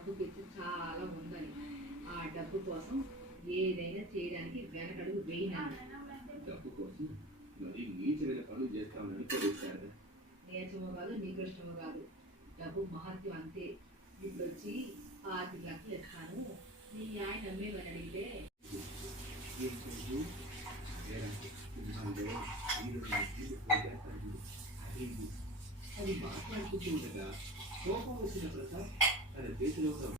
డబ్బు తెచ్చి చాలా ఉందని. ఆ డబ్బు కోసం ఏదైనా చేయడానికి వెనకడుగు వేయనాను డబ్బు కోసం కాదు నీకు ఇష్టమో కాదు డబ్బు మహత్యం అంతే. ఇప్పుడు వచ్చి పాతి లక్షలు ఇస్తాను. నీ ఆయన అమ్మేమని అడిగితే? అది మాట్లాడుతూ ఉండగా కోపం వచ్చిన ప్రసాద్ 诶别吃牛排了